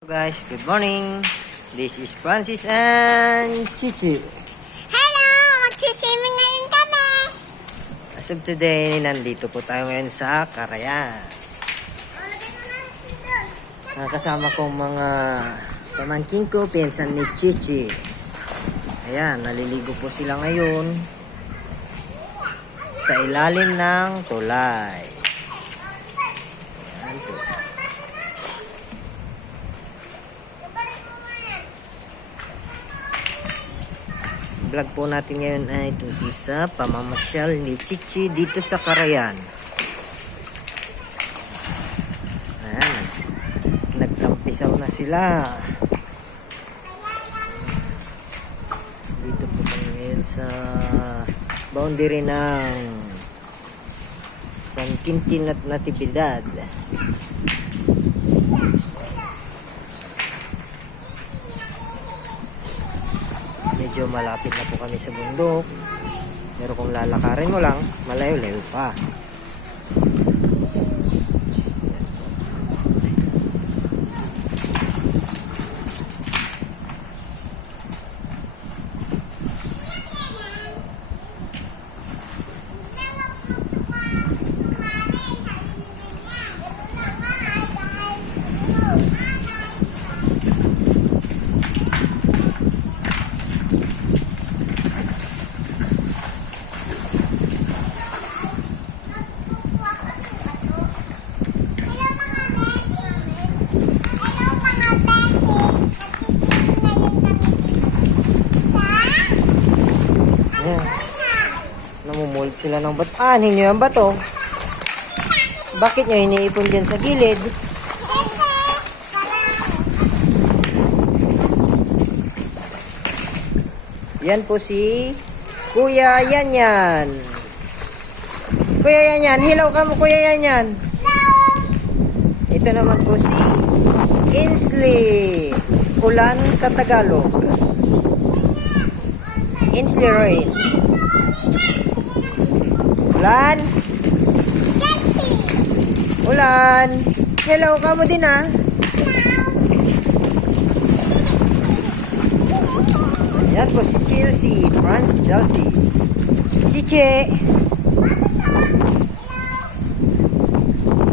Guys, good morning. This is Francis and Chichi. Hello! Magsiswimming ngayon kami! As of today, nandito po tayo ngayon sa Carayan. Kasama ko mga pamangkin ko, pinsan ni Chichi. Ayan, naliligo po sila ngayon sa ilalim ng tulay. Ayan po. Vlog po natin ngayon ay tungkol sa pamamasyal ni Chichi dito sa Carayan. Ayan, nagtampisaw na sila. Dito po kami ngayon sa boundary ng San Quintin at Natividad. Medyo malapit na po kami sa bundok. Pero kung lalakarin mo lang, malayo-layo pa. Namumulit sila ng bato. Anin nyo yung bato? Bakit nyo iniipon dyan sa gilid? Yan po si Kuya Yanyan. Kuya Yanyan, hilaw ka mo Kuya Yanyan. Ito naman po si Inslee. Ulan sa Tagalog. Inslee Rain. Ulan. Ulan. Hello ka mo din ah. Yan po si Chelsea. Franz Chelsea. Chiche.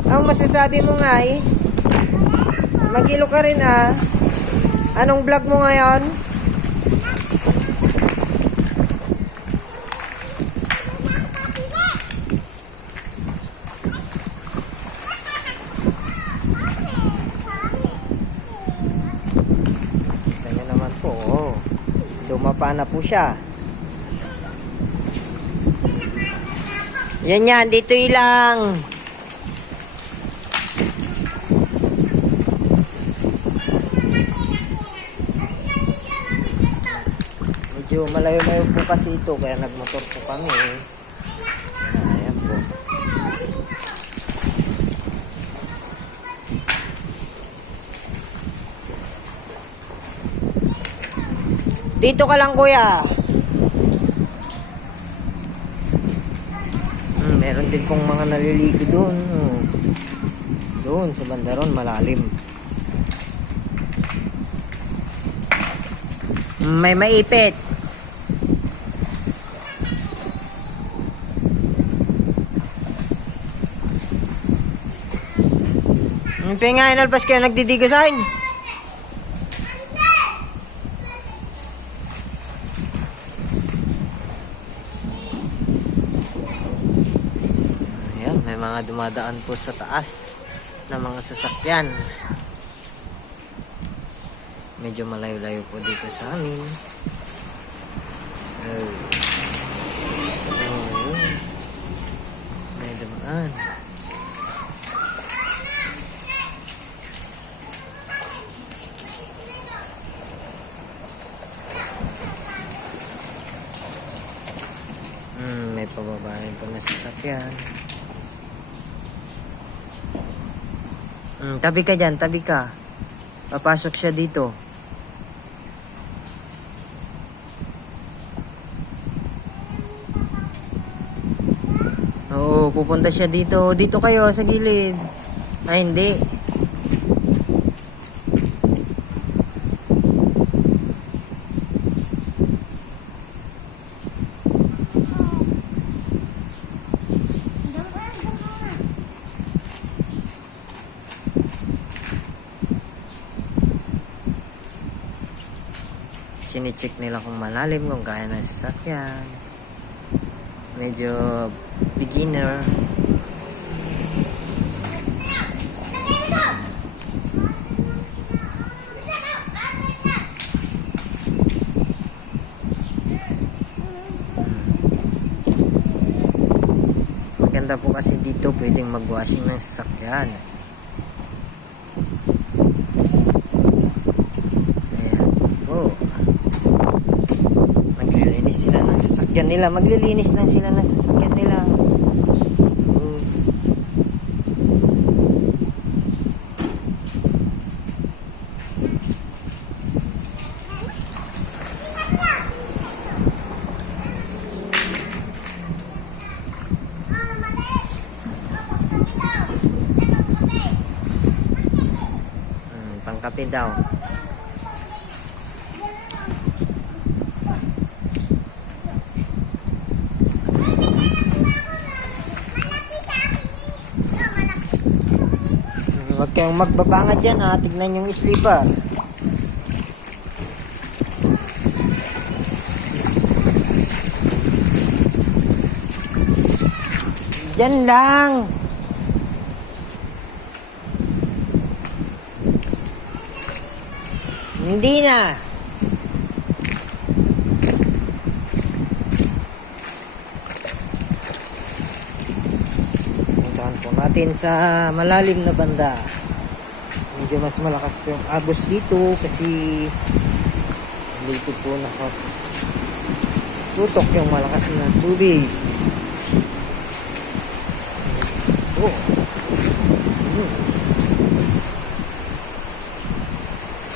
Ang masasabi mo nga eh. Mag-ilo ka rin ah. Anong vlog mo ngayon? Dumapa na po siya. Yan, dito ilang. Medyo malayo-layo po kasi ito, kaya nagmotor po kami. Ayan po. Dito ka lang kuya. Meron din pong mga naliligo doon. Doon sa bandaron malalim. May maipit. Pinga inalpas kayo nagdidigasain. May mga dumadaan po sa taas ng mga sasakyan. Medyo malayo-layo po dito sa amin. May dumaan. May pababahin po na sasakyan. Tabi ka dyan, tabi ka. Papasok siya dito. Oo, pupunta siya dito. Dito kayo, sa gilid. Ay, hindi. Sinicheck nila kung malalim, kung kaya ng sasakyan. Medyo beginner. Maganda po kasi dito pwedeng mag-washing ng sasakyan. Ayan po. Maglilinis sila ng sasakyan nila. Maglilinis lang sila ng sasakyan nila. Pangkape daw. Huwag kayong magbabangad dyan ha. Tignan yung sleeper. Dyan lang. Hindi na. Puntahan po natin sa malalim na banda. Medyo mas malakas po yung agos dito kasi dito po nakatutok yung malakas na tubig. Oh.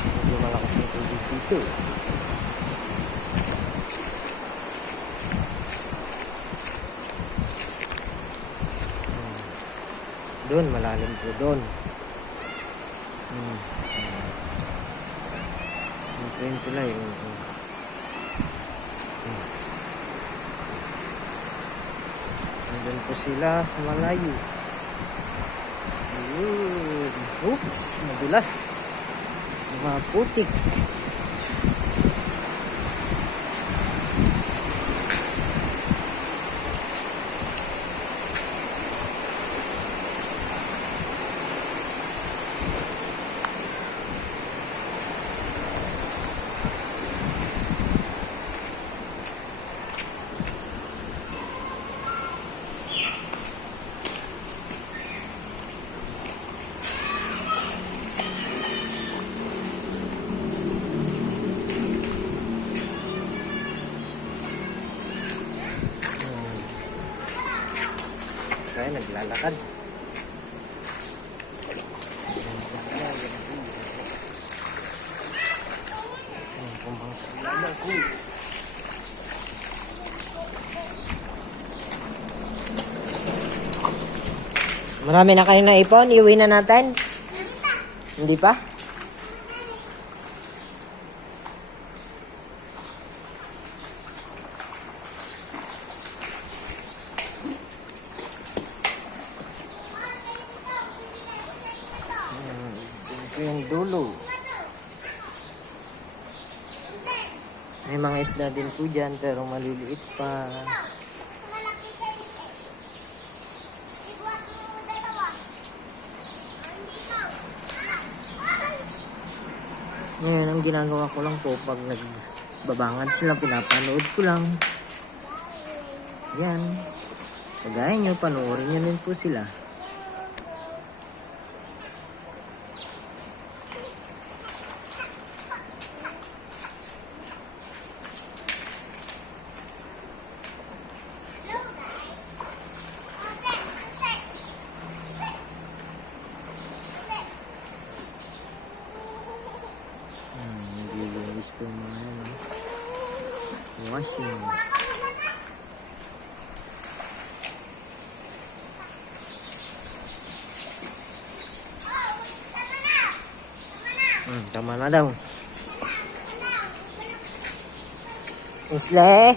Medyo malakas yung tubig dito. Doon, malalim po doon. Ito yung tulay. Nandun po sila sa malayo. Oops, madulas. Mga putik. Kaya naglalakad. Marami na kayo na ipon? Iuwi na natin? Hindi pa? Ito yung dulo. May mga isda din po dyan pero maliliit pa. Ngayon, ang ginagawa ko lang po pag nagbabangad sila, pinapanood ko lang. Yan. Kagaya nyo, panoorin nyo din po sila. Naglilinis po yung mga yan. Washing. Tama na daw. Isle.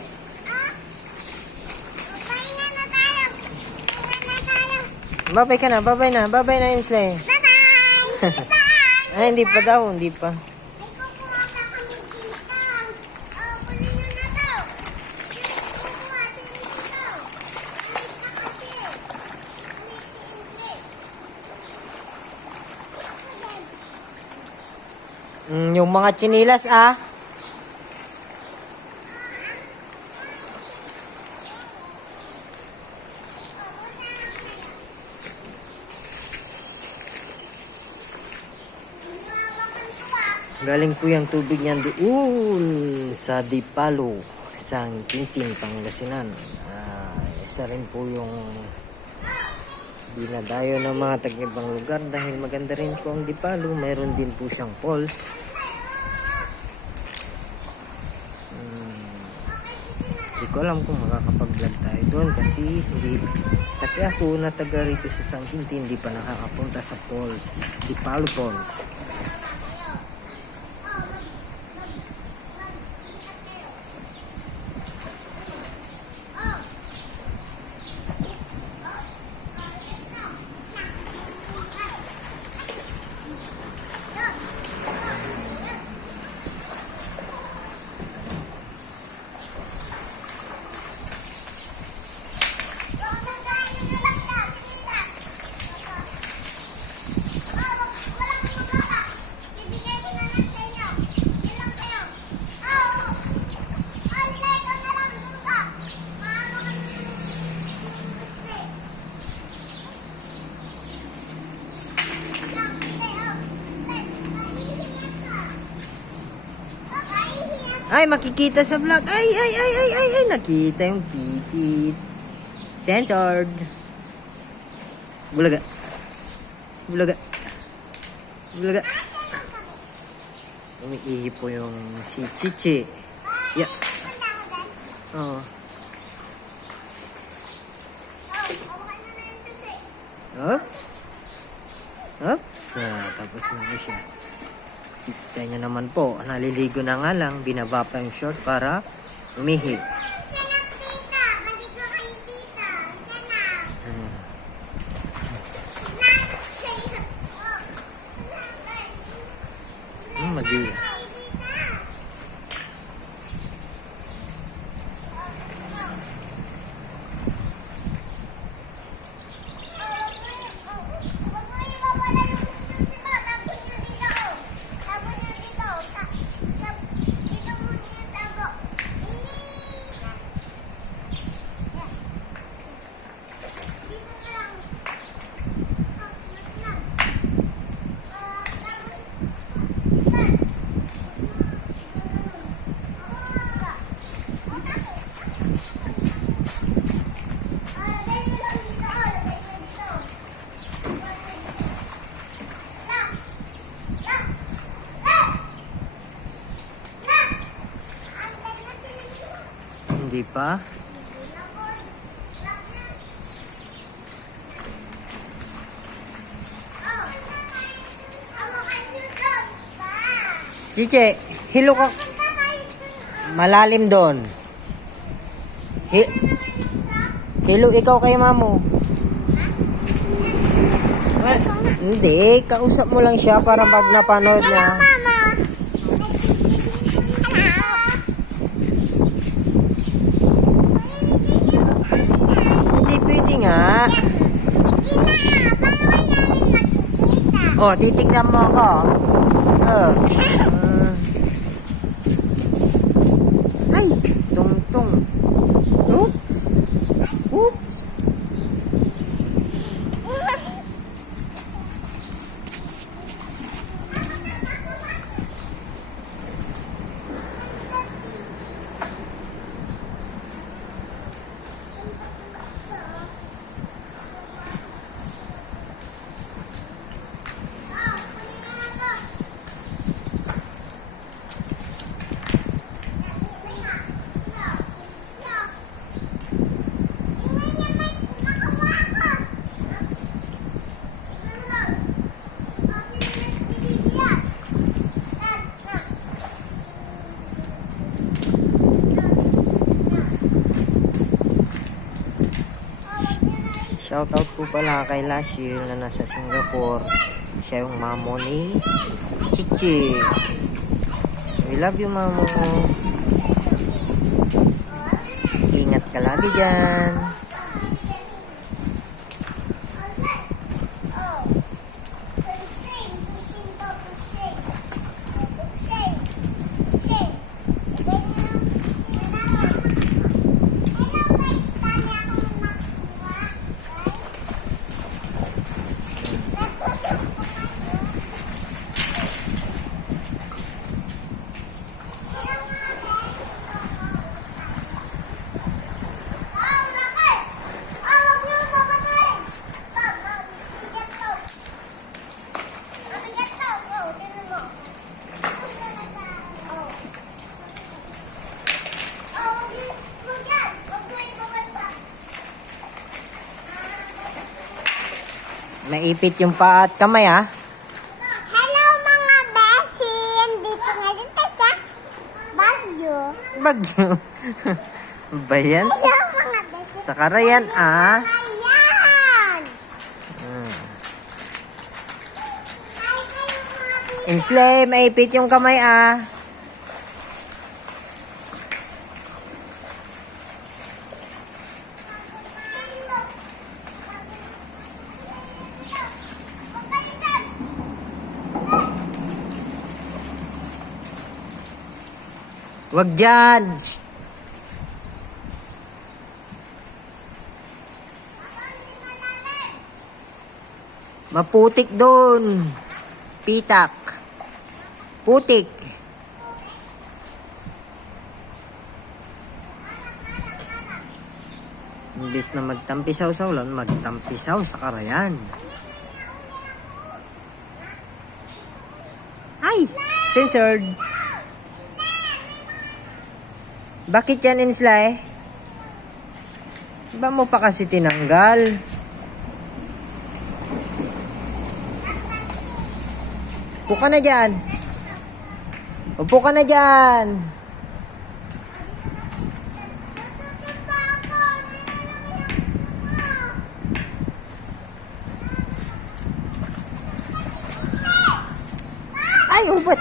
Babay ka na, babay na. Babay na, Isle. Bye-bye! Ay, hindi pa daw, hindi pa. Yung mga tsinilas ah. Galing po yung tubig niyan doon sa Dipalo, sa Quintin, Pangasinan. Isa rin po yung dinadayo ng mga taga-ibang lugar dahil maganda rin po ang Dipalo. Mayroon din po siyang falls. Hindi ko alam kung makakapag-vlog tayo doon kasi pati ako na taga rito sa San Quintin hindi pa nakakapunta sa falls, Dipalo Falls. Ay, makikita sa vlog. Ay, nakita yung titit. Censored. Bulaga. Bulaga. Bulaga. Umiihi po yung si Chichi. Yeah. Oo. Oops. Oops. Tapos na siya. Kita nyo naman po, naliligo na nga lang, binaba pa yung short para umihi. Madila. Hindi pa. Chiche, hilo ka. Malalim doon. Hilo ikaw kay mamo. Hindi, kausap mo lang siya para pag napanood na. Hindi pwede nga. Oh, titignan mo ako. Ay, tungtong. Oop. Oop. Shoutout po pala kay Lashir na nasa Singapore. Siya yung mamo ni Chichi. We love you, mamo. Ingat ka lagi dyan. Maipit yung paa at kamay ah. Hello mga besin! Dito ngayon tayo sa Baguio. Bagyo. Ba yan? Hello mga besin! Sa Karayan ah. Ayan! Inslay, maipit yung kamay ah. Wag dyan. Shh. Maputik doon. Pitak. Putik. Imbis na magtampisaw-saw lang, magtampisaw sa Karayan. Ay! Censored. Bakit yan, Inslay? Ba mo pa kasi tinanggal? Upo ka na dyan. Upo ka na dyan. Ay, ubat.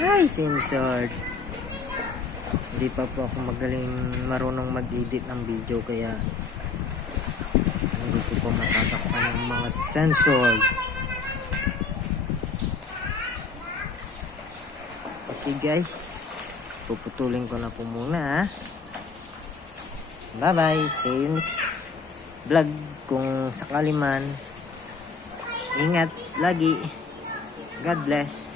Ay, censored. Hindi pa po ako magaling marunong mag-edit ng video kaya hindi ko po matatakpan ng mga censored. Okay guys, puputulin ko na po muna. Bye bye, see you next vlog kung sakali man. Ingat lagi. God bless.